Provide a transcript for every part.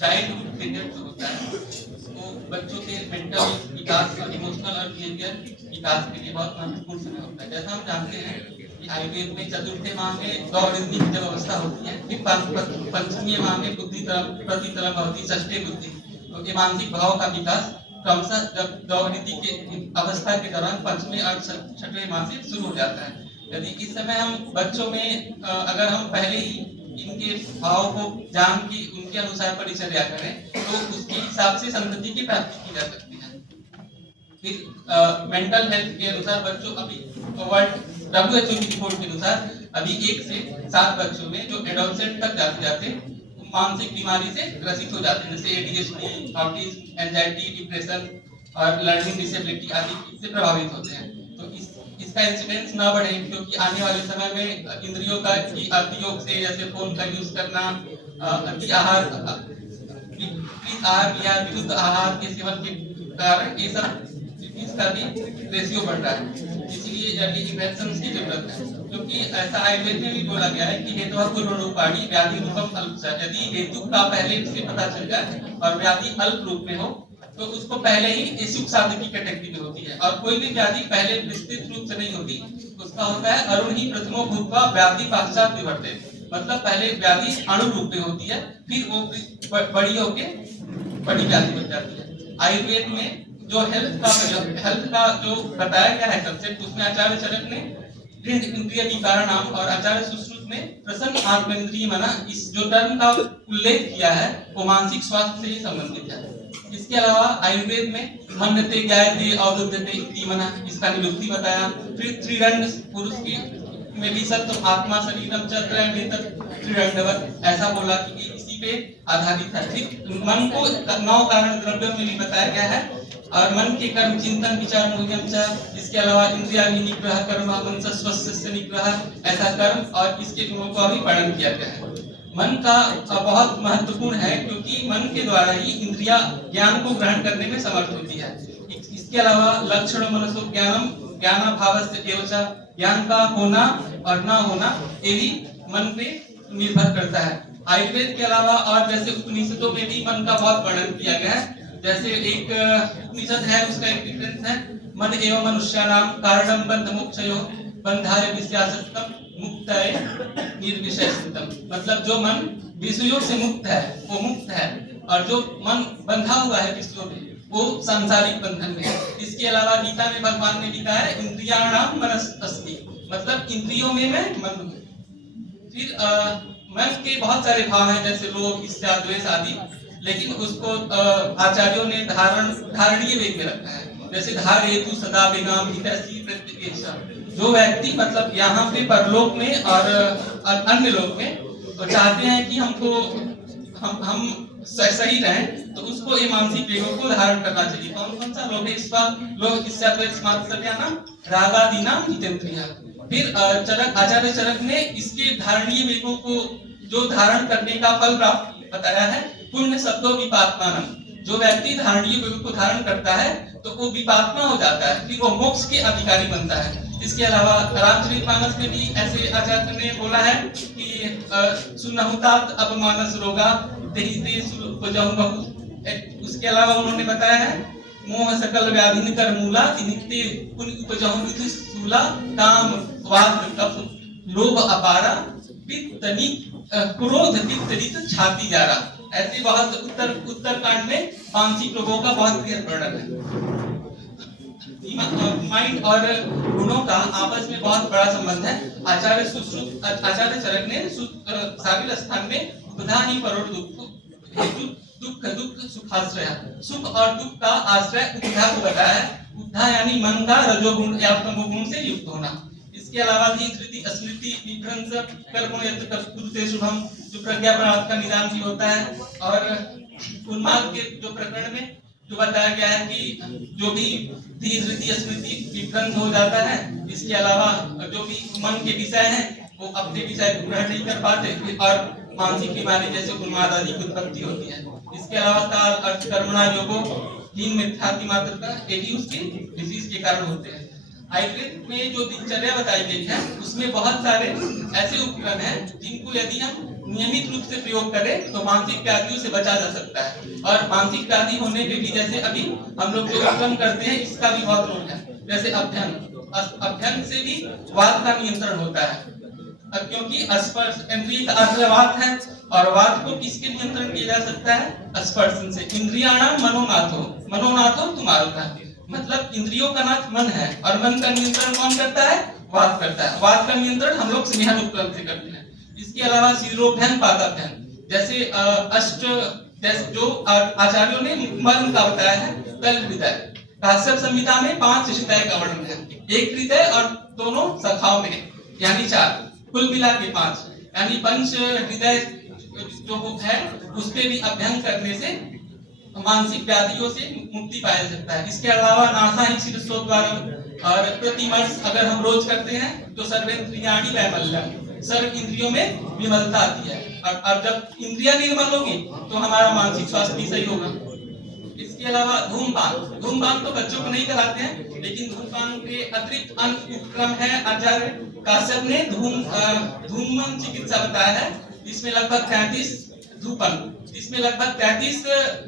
Childhood period जो होता है वो बच्चों के मेंटल विकास और इमोशनल और बिहेवियर विकास के लिए बहुत महत्वपूर्ण समय होता है। जैसा हम जानते हैं कि आयुर्वेद में चतुर्थ माह में गौरवृद्धि की जब अवस्था होती है, फिर पंचमी माह में बुद्धि तरफ प्रतितरफ होती, षष्ठी बुद्धि, तो ये मानसिक भाव का विकास क्रमशः जब गौरवृद्धि के अवस्था के दौरान पंचमी और छठवें माह से शुरू हो जाता है। यदि इस समय हम बच्चों में अगर हम पहले ही इनके भाव को जान के उनके अनुसार परिचर्या करें तो उसके हिसाब से संतति की प्राप्ति की जा सकती है। फिर मेंटल हेल्थ के अनुसार बच्चों अभी वर्ल्ड WHO की रिपोर्ट के अनुसार अभी 1 से 7 बच्चों में जो एडोलसेंट तक जाते जाते मानसिक बीमारी से ग्रसित हो जाते हैं, जैसे ADHD, ऑटिज्म, एंजाइटी, डिप्रेशन और लर्निंग डिसेबिलिटी आदि इससे प्रभावित होते हैं। तो इसका इंसिडेंस ना बढ़े, क्योंकि आने वाले समय में इंद्रियों का अतियोग से, जैसे फोन का यूज करना, अति आहार, या विरुद्ध आहार के सेवन के कारण ये सब इसका भी रेशियो बढ़ रहा है। इसलिए जल्दी इन्वेंशंस की जरूरत है, क्योंकि ऐसा आयुर्वेद में भी बोला गया है कि हेतु पूर्वरूपाणी व्याधि रूपम अल्पसा। यदि हेतु का पहले से पता चल जाए और व्याधि अल्प रूप में हो तो उसको पहले ही सुख साधक की कैटेगरी में होती है। और कोई भी व्याधि पहले विस्तृत रूप से नहीं होती, उसका होता है अरुण ही प्रथमो भूतवा व्याधि पाश्चात विवर्ते, मतलब पहले व्याधि अणु रूप में होती है, फिर वो बड़ी होके बड़ी व्याधि बन जाती है। आयुर्वेद में जो हेल्थ का जो बताया गया है कंसेप्ट, उसमें आचार्य चरक ने दृढ़ इंद्रिय विकार नाम और आचार्य सुश्रुत ने प्रसन्न आत्मेंद्रिय मना, इस जो टर्म का उल्लेख किया है वो मानसिक स्वास्थ्य से ही संबंधित है। इसके अलावा आयुर्वेद में मन्यते ज्ञायते अवरुद्धते इति मना, इसका निरुक्ति बताया। फिर त्रिदंड पुरुष की में भी सत्व आत्मा शरीरम चक्र त्रिदंडवत, ऐसा बोला कि इसी पे आधारित है। फिर मन को 9 कारण द्रव्यों में भी बताया गया है, और मन के कर्म चिंतन विचार मूल्यम च, इसके अलावा इंद्रियाग्नि निग्रह कर्म मनसस्वस्य निग्रह, ऐसा कर्म और इसके गुणों का भी वर्णन किया गया है। मन का बहुत महत्वपूर्ण है, क्योंकि मन के द्वारा ही इंद्रिया ज्ञान को ग्रहण करने में समर्थ होती है। इसके अलावा लक्षण मनसो ज्ञानम ज्ञान भावस्य एवं, ज्ञान का होना और ना होना ये भी मन पे निर्भर करता है। आयुर्वेद के अलावा और जैसे उपनिषदों में भी मन का बहुत वर्णन किया गया है। जैसे एक उपनिषद है, उसका एक डिफरेंस है, मन एवं मनुष्याणाम कारणम बंध मोक्षयो बंधाय विषयासक्तम मुक्तये निर्विषयसक्तम, मतलब जो मन विषयों से मुक्त है वो मुक्त है, और जो मन बंधा हुआ है विषयों में वो सांसारिक बंधन में है। इसके अलावा गीता में भगवान ने लिखा है इंद्रियाणाम मनस अस्ति, मतलब इंद्रियों में मैं मन हूँ। फिर मन के बहुत सारे भाव हैं, जैसे लोभ, इच्छा, द्वेष आदि, लेकिन उसको आचार्यों ने धारणीय वेग में रखा है। जैसे धार हेतु सदा बेगाम हितैषी प्रत्येषा, जो व्यक्ति मतलब यहाँ पे परलोक में और अन्य लोक में तो चाहते हैं कि हमको हम सही रहें, तो उसको ये मानसिक वेगों को धारण करना चाहिए। कौन कौन सा लोभ है? लोभ, इच्छा, द्वेष, मात्सर्यानाम रागादीनाम हितेन्द्रिया। फिर आचार्य चरक ने इसके धारणीय वेगों को जो धारण करने का फल प्राप्त बताया है, पुण्य शब्दों विपात्मानम, जो व्यक्ति धारणीय वेग को धारण करता है तो वो विपात्मा हो जाता है, फिर वो मोक्ष के अधिकारी बनता है। इसके अलावा रामचरितमानस में भी ऐसे आचार्य ने बोला है कि सुनहुतात अपमानस रोगा देहिते सुपजहु बहु। उसके अलावा उन्होंने बताया है मोह सकल व्याधिन कर मूला नित्य पुण्य उपजहु विधि सूला काम वाद कफ लोभ अपारा पित्तनि क्रोध पित्तरित छाती जारा। ऐसे बहुत उत्तर कांड में मानसिक रोगों का बहुत क्लियर वर्णन है। माइंड और गुणों का आपस में बहुत बड़ा संबंध है। आचार्य चरक ने साबिल स्थान में उपधानी परोड़ दुख दुख सुखाश्रय, सुख और दुख का आश्रय उपधा को बताया है। उपधा यानी मन का रजोगुण या तमोगुण से युक्त होना। इसके अलावा भी धृति स्मृति विभ्रंश कर्म यत् कुरुते शुभम, जो प्रज्ञा पदार्थ का निदान भी होता है। और उन्माद के जो प्रकरण में जो बताया गया है कि जो भी धृति स्मृति विभ्रंश हो जाता है, इसके अलावा जो भी मन के विषय हैं वो अपने विषय को ग्रहण नहीं कर पाते और मानसिक बीमारी जैसे उन्माद आदि की उत्पत्ति होती है। इसके अलावा काल अर्थ कर्मणा योगो हीन मिथ्याति मात्रता, यही उसके डिजीज के कारण होते हैं। आयुर्वेद में जो दिनचर्या बताई गई है उसमें बहुत सारे ऐसे उपक्रम हैं जिनको यदि हम नियमित रूप से प्रयोग करें तो मानसिक व्याधियों से बचा जा सकता है। और मानसिक व्याधि होने पे भी जैसे अभी हम लोग जो उपक्रम करते हैं इसका भी बहुत रोल है। जैसे अभ्यंग से भी वात का नियंत्रण होता है, क्योंकि स्पर्श इंद्रिय का अर्थ वात है और वात को किसके नियंत्रण किया जा सकता है? स्पर्शन से। इंद्रियाणाम मनोनाथो, मनोनाथो तुम्हारा, मतलब इंद्रियों का नाथ मन है और मन का नियंत्रण कौन करता है? वात करता है। वात का नियंत्रण हम लोग स्नेहन उपक्रम से करते हैं। इसके अलावा शिरोभ्यंग पादाभ्यंग, जैसे अष्ट, जैसे जो आचार्यों ने मन का बताया है तल हृदय, काश्यप संहिता में 5 हृदय का वर्णन है, एक हृदय और दोनों सखाओं में यानी 4, कुल मिला के 5, यानी पंच हृदय जो है उस पे भी अभ्यंग करने से मानसिक व्याधियों से मुक्ति पाया जा सकता है। इसके अलावा नासा ही शिरस्त्रोद्वारम और प्रतिमर्श अगर हम रोज करते हैं तो सर्वेंद्रियाणि वैमल्यम, सर्व इंद्रियों में विमलता आती है। और जब इंद्रियां निर्मल होगी तो हमारा मानसिक स्वास्थ्य भी सही होगा। इसके अलावा धूमपान, धूमपान तो बच्चों को नहीं कराते हैं, लेकिन धूमपान के अतिरिक्त अन्य उपक्रम है। आचार्य काश्यप ने धूमन चिकित्सा बताया है, इसमें लगभग 33 धूपन, इसमें लगभग 33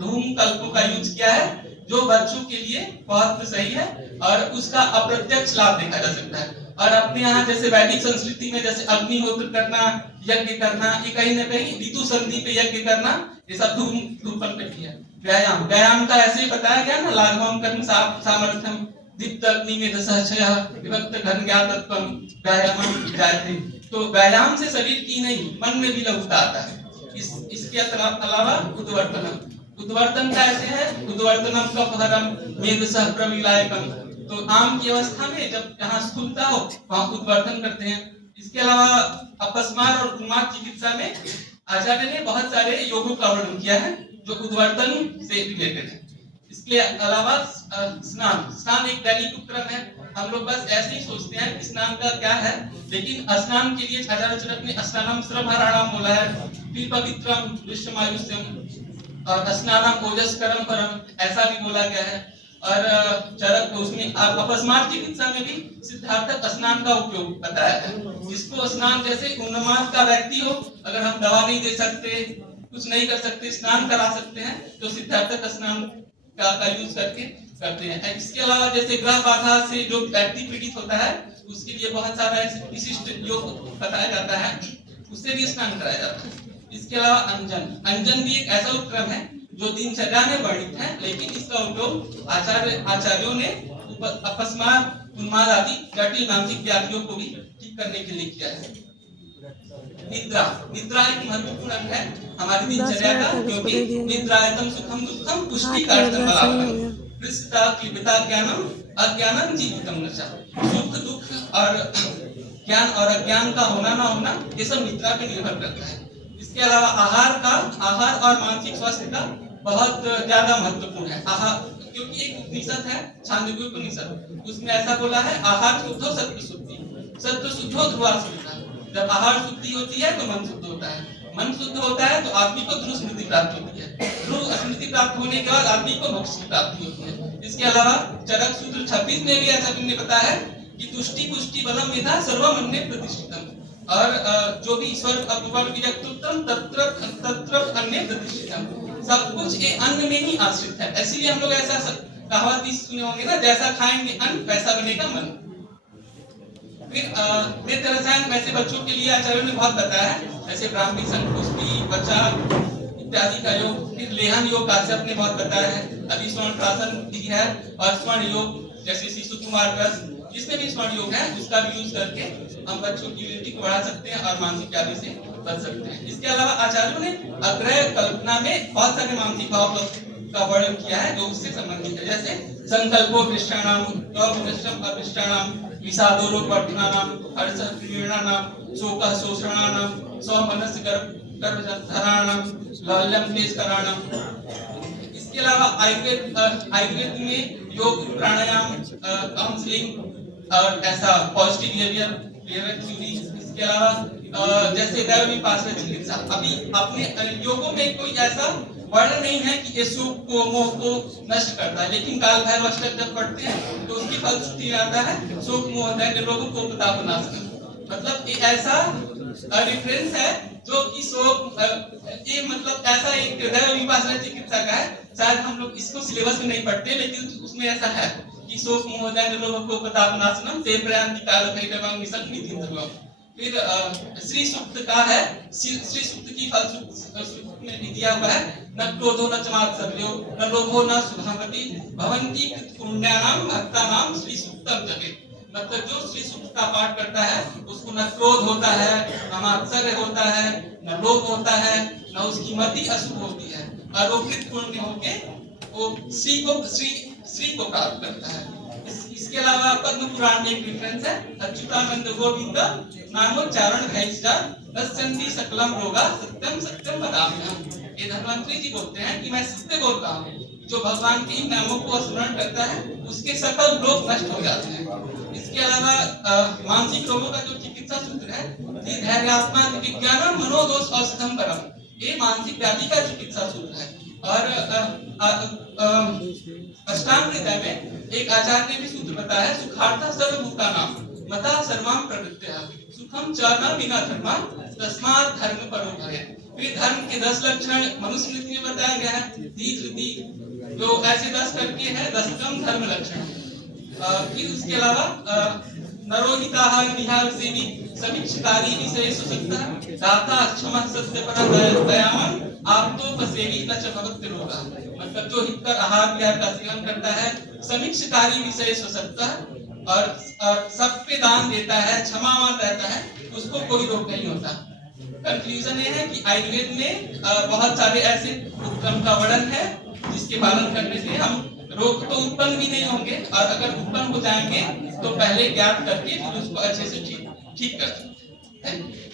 धूम कल्पों का यूज किया है, जो बच्चों के लिए बहुत सही है और उसका अप्रत्यक्ष लाभ देखा जा सकता है। और अपने यहाँ जैसे वैदिक संस्कृति में जैसे अग्निहोत्र करना, यज्ञ करना, ये कहीं न कहीं ऋतु संधि पे यज्ञ करना, ये सब धूमन पे किया। व्यायाम, व्यायाम का ऐसे ही बताया गया ना, लाघवम कर्म सामर्थ्यम दीप्त अग्नि में दशः विभक्त घन ज्ञातत्वम व्यायामं जायते। तो व्यायाम से शरीर की नहीं मन में भी लघुता आता है। इसके अलावा उद्वर्तनम, उद्वर्तन का ऐसे है, उद्वर्तनम कफहरम मेधसः प्रविलायकम, तो आम की अवस्था में जब जहाँ स्थूलता हो वहाँ उद्वर्तन करते हैं। इसके अलावा अपस्मार और उन्माद चिकित्सा में आचार्य ने बहुत सारे योगों का वर्णन किया है जो उद्वर्तन से रिलेटेड है। इसके अलावा स्नान, स्नान एक दैनिक उपक्रम है। हम लोग बस ऐसे ही सोचते हैं कि स्नान का क्या है, लेकिन स्नान के लिए आचार्य चरक ने स्नानम सर्वहराणाम बोला है, फिर पवित्रम विश्वमायुष्यम और स्नानम ओजस्करम परम ऐसा भी बोला गया है। और चरक उसमें अपस्मार चिकित्सा में भी सिद्धार्थक स्नान का उपयोग बताया है। जिसको स्नान जैसे उन्माद का व्यक्ति हो, अगर हम दवा नहीं दे सकते, कुछ नहीं कर सकते, स्नान करा सकते हैं, तो सिद्धार्थक स्नान का यूज करके करते हैं। इसके अलावा जैसे ग्रह बाधा से जो व्यक्ति पीड़ित होता है उसके लिए बहुत सारा विशिष्ट योग बताया जाता है, उससे भी स्नान कराया जाता है। इसके अलावा अंजन, अंजन भी एक ऐसा उपक्रम है जो दिनचर्या में वर्णित है, लेकिन इसका उपयोग आचार्यों ने अपस्मार, उन्माद आदि जटिल मानसिक व्याधियों को भी ठीक करने के लिए किया है। निद्रा, निद्रा एक महत्वपूर्ण अंग है हमारी दिनचर्या का, क्योंकि निद्रायतम सुखम दुखम पुष्टिकार्थम बलावनम कृष्णता क्लिबता ज्ञानम अज्ञानम जीवितम नशा। सुख दुख और ज्ञान और अज्ञान का होना ना होना ये सब निद्रा पे निर्भर करता है। इसके अलावा आहार और मानसिक स्वास्थ्य का बहुत ज्यादा महत्वपूर्ण है। आहार, क्योंकि एक उपनिषद है छांदोग्य उपनिषद, उसमें ऐसा बोला है आहार शुद्धो सत्व शुद्धि, सत्व शुद्धो ध्रुवा शुद्धा। जब आहार शुद्धि होती है तो मन शुद्ध होता है, मन शुद्ध होता है तो आदमी को ध्रुव स्मृति प्राप्त होती है, ध्रुव स्मृति प्राप्त होने के बाद आदमी को मोक्ष की प्राप्ति होती है। इसके अलावा चरक सूत्र 26 में भी ऐसा तुमने बताया है कि तुष्टि पुष्टि बलम मेधा सर्वमन्ये प्रतिष्ठितम, और जो भी ईश्वर अपवर विरक्तुत्तम तत्र तत्र अन्य प्रतिष्ठितम, सब कुछ ये अन्न में ही आश्रित है। इसलिए हम लोग ऐसा कहावत भी सुने होंगे ना, जैसा खाएंगे अन्न वैसा बनेगा मन। फिर नेत्र रसायन वैसे बच्चों के लिए आचार्यों ने बहुत बताया है, जैसे ब्राह्मी संकुष्टि बच्चा इत्यादि का योग। फिर लेहन योग काश्यप ने बहुत बताया है। अभी स्वर्ण प्राशन भी है और स्वर्ण योग जैसे शिशु कुमार रस जिसमें भी स्वर्ण योग है उसका भी यूज करके हम बच्चों की इम्यूनिटी को बढ़ा सकते हैं और मानसिक व्याधि से बच सकते हैं। इसके अलावा आचार्यों ने अग्रह कल्पना में बहुत सारे मानसिक भाव का वर्णन किया है जो उससे संबंधित है, जैसे संकल्पो विष्टाणाम, अविनश्यम अविष्टाणाम, विषादो रोग वर्धनानाम, हर्ष प्रेरणानाम, शोकः शोषणानाम, स्वमनस्य गर्भधारणानाम, लवल्यम क्लेशकराणाम। इसके अलावा आयुर्वेद में योग, प्राणायाम, काउंसलिंग और ऐसा पॉजिटिव बिहेवियर थ्योरी। इसके अलावा जैसे दैव विपासना चिकित्सा। अभी अपने योगों में कोई ऐसा वर्णन नहीं है कि ये सुख को मोह को नष्ट करता है, लेकिन काल भैरव अष्टक जब पढ़ते हैं तो उसकी फलश्रुति आता है सुख मोह दैन्य लोगों को प्रताप नाश। मतलब ये ऐसा रेफरेंस है जो कि शोक ये मतलब ऐसा एक हृदय विभाषण चिकित्सा का है। शायद हम लोग इसको सिलेबस में नहीं पढ़ते, लेकिन उसमें ऐसा है कि शोक मोहदय लोगों को प्रतापनाशनम ते प्रयांति काल भैरवं निसक निधिं सर्वम। फिर श्री सूक्त का है, श्री सूक्त की फल सूक्त में भी दिया हुआ है, न क्रोधो न चमात्सर्यो न लोभो न सुधामति भवन्ति पुण्यानाम भक्तानाम श्री सूक्तम जपेत्। मतलब जो श्री सूक्त का पाठ करता है उसको न क्रोध होता है, न मात्सर्य होता है, न लोभ होता है, न उसकी मति अशुभ होती है, आरोपित पुण्य होके वो श्री को प्राप्त करता है। इसके अलावा पद्म पुराण में एक रेफरेंस है, अच्युतानंद गोविंद नामोच्चारण भैष्टा नश्यन्ति सकलम रोगा सत्यम सत्यम वदाम्यहम्। ये धन्वंतरी जी बोलते हैं कि मैं सत्य बोलता हूँ, जो भगवान के इन नामों को स्मरण करता है उसके सकल रोग नष्ट हो जाते हैं। इसके अलावा मानसिक रोगों का जो चिकित्सा सूत्र है, धैर्यात्मा विज्ञानम मनोदोष औषधम परम, ये मानसिक व्याधि का चिकित्सा सूत्र है। और अष्टांग हृदय में एक आचार्य ने भी सूत्र बताया है, सुखार्थ सर्वभूतानां मता सर्वाम प्रवृत्त्या सुखम च न विना धर्मा तस्मात् धर्म परो भवेत्। फिर धर्म के 10 लक्षण मनुष्य नीति में बताया गया है, धीति जो ऐसे 10 करके है 10 धर्म लक्षण। फिर उसके अलावा नरोहिताः निहार सेवी समीक्षकारी विषय सुसक्तः दाता क्षमा सत्यपरः दयावान आप्तोपसेवी न च भवति रोगः। मतलब जो हितकर आहार विहार का सेवन करता है, समीक्षकारी विषय सुसक्तः और सब पे दान देता है, क्षमावान रहता है, उसको कोई रोग नहीं होता। कंक्लूजन ये है कि आयुर्वेद में बहुत सारे ऐसे उपक्रम का वर्णन है जिसके पालन करने से हम रोग तो उत्पन्न भी नहीं होंगे, और अगर उत्पन्न हो जाएंगे तो पहले ज्ञात करके फिर उसको अच्छे से ठीक कर सकते हैं।